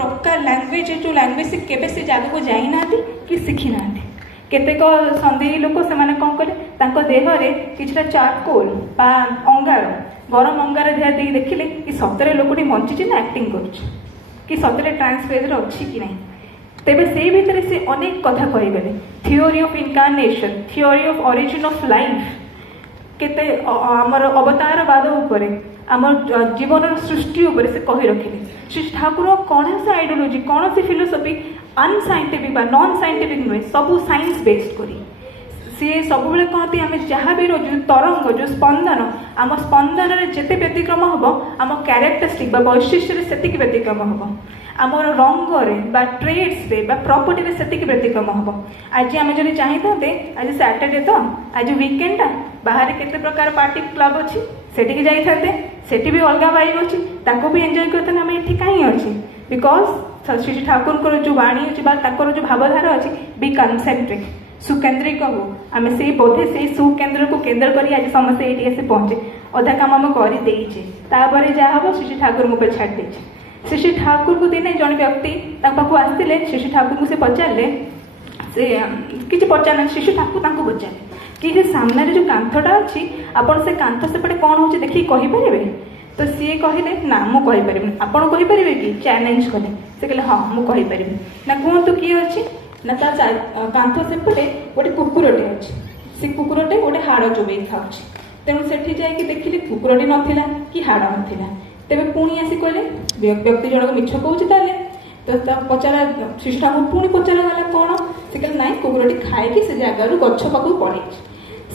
प्रकार लैंग्वेज जो लैंग्वेज से केबे से जगह को जाई ना कि शिखी ना केतेक सन्देही लोक से कौन कले देहरे किछटा चारकोल बा अंगार गरम अंगार देह दे देखिले कि सतरे लोकटी बंची ना एक्टिंग कर सतरे ट्रांसफेजर अच्छी कि नहीं तेबे से भितर से अनेक कथा कहीगले theory of incarnation theory of origin of life केते आमर अवतारवाद उपरे आमर जीवन सृष्टि उपरे से कही रखिले श्री ठाकुर कौन से आइडियोलॉजी कौन से फिलोसफी अनसाइंटिफिक बा नॉन साइंटिफिक नुहे सब साइंस बेस्ड करी सी सब कहते आम जहाँ भी जो तरंग जो स्पंदन आम स्पंदन जिते व्यतिक्रम हम आम क्यारेक्टरिस्टिक वैशिष्ट्य से व्यतिक्रम हम आमर रंग ट्रेड्स प्रॉपर्टी से व्यतिक्रम हम आज आम जो चाहिए आज सैटरडे तो आज वीकेंड बाहर केते प्रकार पार्टी क्लब अच्छी सेठी जाइए सेठी भी अलग वाइब अच्छी ताको भी एंजॉय करते आम ये कहीं अच्छी बिकज श्री ठाकुर जो वाणी अच्छी जो भावधारा अच्छी बी कनसेंट्रिक सुकेन्द्रिक हो आम से बोधे से सुकेन्द्र को केन्द्र कर आज समस्त ये आसी पहुंचे अधा काम आम कर जहाँ हम श्री ठाकुर को छाड़ देचे श्री ठाकुर को दिने जन व्यक्ति पाखु आसते श्री ठाकुर को से पचारे से किसी पचार श्री ठाकुर पचारे कि सामने जो कांथटा अच्छी आपड़ से कांथ सेपटे कौन हो देखिए कहींपर तो सी कहले ना मुझे आपड़ कहींपर कि चैलेंज कले से कहले हाँ मुझे ना कहतु किए अच्छी ना कांथ सेपटे गोटे कुकुरटे अच्छी से कुकुरटे गोटे हाड़ चोबई खाऊ तेणु से देखिले कुकुरटी नाला कि हाड़ नाला तेरे पुणी आसी कहले व्यक्ति जनक मिछ कहे तो पचारा श्री ठाकुर पुणी पचारा गला कौन से कहले ना कुकुरटी खाई से जगार गछ पाक पड़े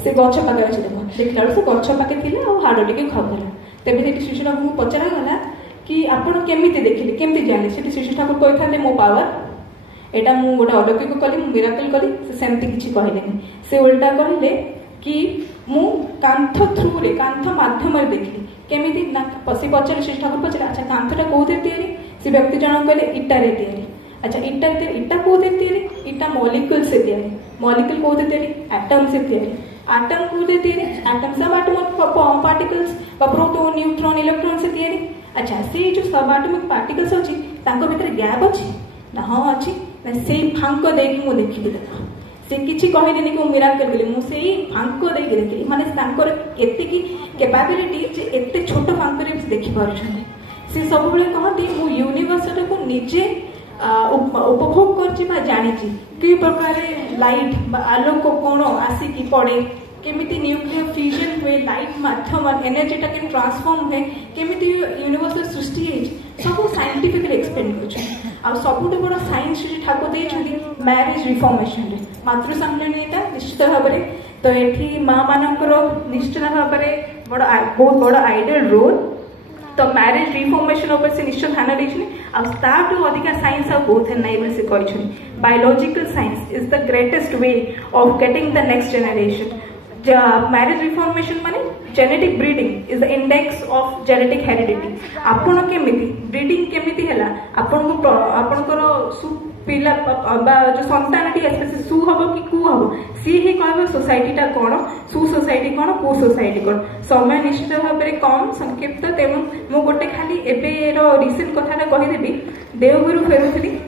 से गछ पाखे अच्छे देखला से गछ पाखे थी हाड़ टे खाऊला तेज श्री ठाकुर को पचारा गला कि आपड़ केमी देखिले केमी जाने श्री ठाकुर कही था मो पावर एटा मु गोटे अलौकिक कली मिराकल कली सेमती किसी कहले से उल्टा कहले कि मु कांथ थ्रू रे कांथ माध्यम देखिली केमिति सी पचारे श्री ठाकुर पचारे अच्छा कांथटा कौन से व्यक्ति जन कहले इटारे तैयारी अच्छा इटा कौन तैयारी इटा मॉलिक्यूल से तैयारी मॉलिक्यूल कौन तैयारी एटम से तैयारी एटम कौन तैयारी एटम सब atom particles proton neutron electron से तैयारी अच्छा से जो सब एटॉमिक पार्टिकल्स अच्छी भितर गैप अच्छी ना हाँ अच्छी ना से फांक देख मुझे देखिली देखा से किसी कहले कि मिराकल कली मुझे फांक देखे देखिली माने एतिकी कैपेबिलिटी एत छोट फांक देखिपार से सब कहती मु यूनिवर्स को निजे उपभोग कर जानी कि प्रकार लाइट आलोक कौन आसिकी पड़े केमिति न्यूक्लियर फ्यूजन हुए लाइट माध्यम एनर्जीटा के ट्रांसफॉर्म हुए केमिति यूनिवर्स सृष्टि सब साइंटिफिकली एक्सप्लेन कर सबुठ बड़ साइंस श्री ठाकुर देते मैरिज रिफॉर्मेशन रे मातृ सम्मेलनीयता निश्चित भाव में तो ये माँ मानकर निश्चित भाव में बहुत बड़ आइडियल रोल तो मैरिज रिफॉर्मेशन ऊपर से निश्चय ध्यान देछनी अधिका साइंस बहुत है नहीं से कहछनी biological science is the greatest way of getting the next generation marriage reformation माने genetic breeding is the index of genetic heredity आपण केमिति ब्रीडिंग केमिति हैला आपणकर पिला जो संतानटी आसे से सु हबो कि कु हबो सी ही कहबो सोसाइटीटा कोन सु सोसाइटी कोन कु सोसाइटी कोन समय निश्चित भाव में कम संक्षिप्त तेणु मु गोटे खाली एबे रो रिसेंट कथाटा कहि देबी देवगुरु फेरुथली